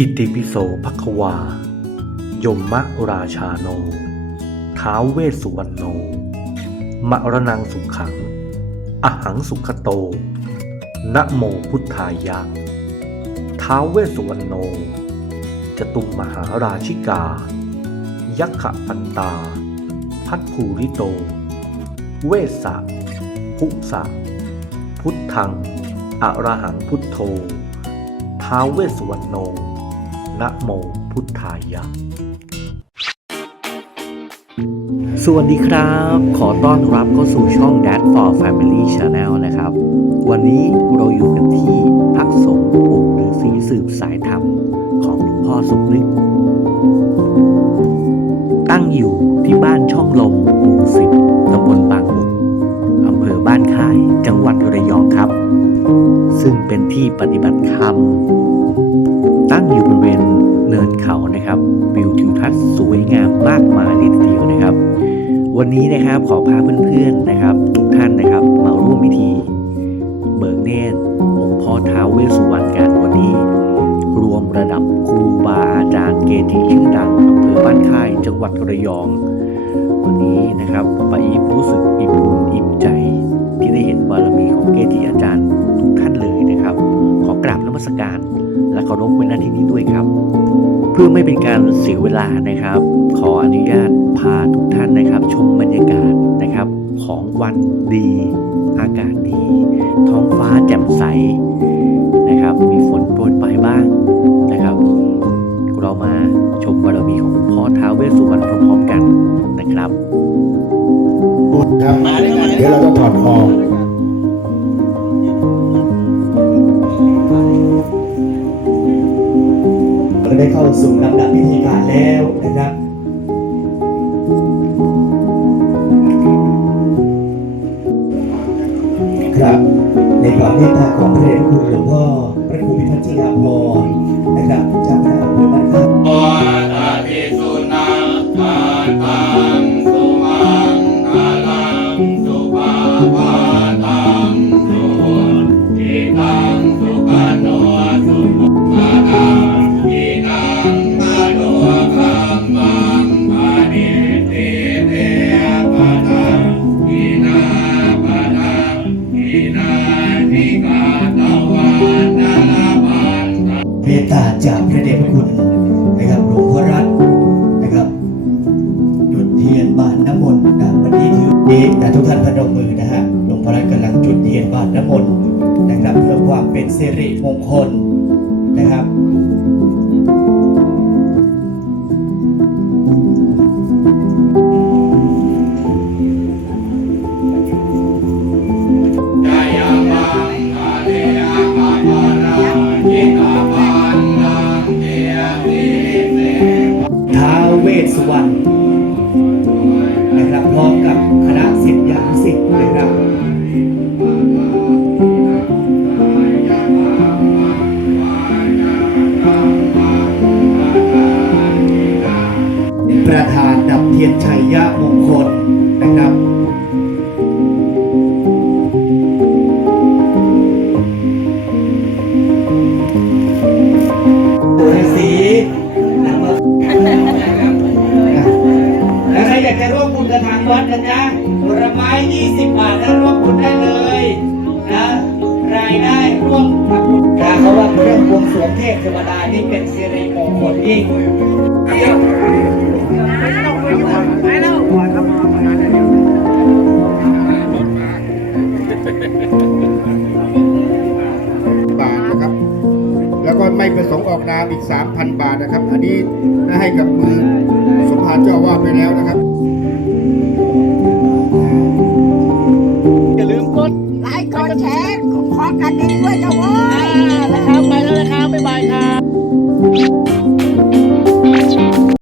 อิติปิโสภควา ยมมะราชาโน ท้าวเวสสุวรรณโน มรนังสุขัง อหังสุขโต นะโมพุทธายะ ท้าวเวสสุวรรณโน จตุมมหาราชิกา ยักขปันตา พัทภูริโต เวสสะภุสะพุทธัง อรหังพุทโธท้าวเวสสุวรรณโน นะโมพุทธายะ สวัสดีครับ ขอต้อนรับเข้าสู่ช่อง Dad for Family Channel นะครับ วันนี้เราอยู่กันที่พักสงฆ์ปู่ฤาษีสืบสายธรรมของหลวงพ่อสุนึก ตั้งอยู่ที่บ้านช่องลมหมู่สิบตำบลบางบุกอำเภอบ้านค่าย จังหวัดระยองครับ ซึ่งเป็นที่ปฏิบัติธรรม ตั้งอยู่บริเวณเนินเขานะครับวิวทิวทัศน์สวยงามมากมายเลยทีเดียวนะครับ วันนี้นะครับขอพาเพื่อนๆนะครับ ทุกท่านนะครับมาร่วมพิธี เบิกเนตรองค์พ่อท้าวเวสสุวรรณกันวันนี้ รวมระดับครูบาอาจารย์เกจิชื่อดังอำเภอบ้านค่ายจังหวัดระยอง วันนี้นะครับป้าอีฟรู้สึกอิ่มบุญอิ่ม และเคารพไว้ณที่นี้ด้วยครับ เพื่อไม่เป็นการเสียเวลานะครับ ขออนุญาตพาทุกท่านนะครับ ชมบรรยากาศนะครับ ของวันดี อากาศดี ท้องฟ้าแจ่มใสนะครับ มีฝนโปรยปลายบ้างนะครับ เรามาชมบารมีของพ่อท้าวเวสสุวรรณพร้อมๆกันนะครับครับเดี๋ยวเราต้องถอดออก ได้เข้าสู่ลำดับพิธีการแล้วนะครับ ครับ ในความเมตตาของพระเดชพระคุณหลวงพ่อพระครูพิพัฒน์จิราพรนะครับ มตตาจากพระเดชพระคุณนะครับหลวงพ่อรัตน์นะครับจุดเทียนบานน้ำมนต์นะวันนี้ถือนี้นะทุกท่านพนมมือนะฮะหลวงพ่อรัตน์กำลังจุดเทียนบานน้ำมนต์นะครับเพื่อความเป็นสิริมงคลนะครับ วันนะครับพร้อมกับคณะสิทธิานุสิทธิ์นะครับประธานดับเทียนชัยยะมงคลนะครับ จะร่วมบุญกับทางวัดนะจ๊ะผลไม้ 20 บาทแล้วร่วมบุญได้เลยนะรายได้ร่วมทำบุญนะเขาว่าเครื่องบวงสรวงเทพเทวดานี่เป็นสิริมงคลยิ่งบาทนะครับ แล้วก็ไม่ประสงค์ออกนามอีก 3,000 บาทนะครับ อันนี้ได้ให้กับมือสมภารเจ้าว่าไปแล้วนะครับ คนแชร์ขอกันดีด้วยนะเว้ย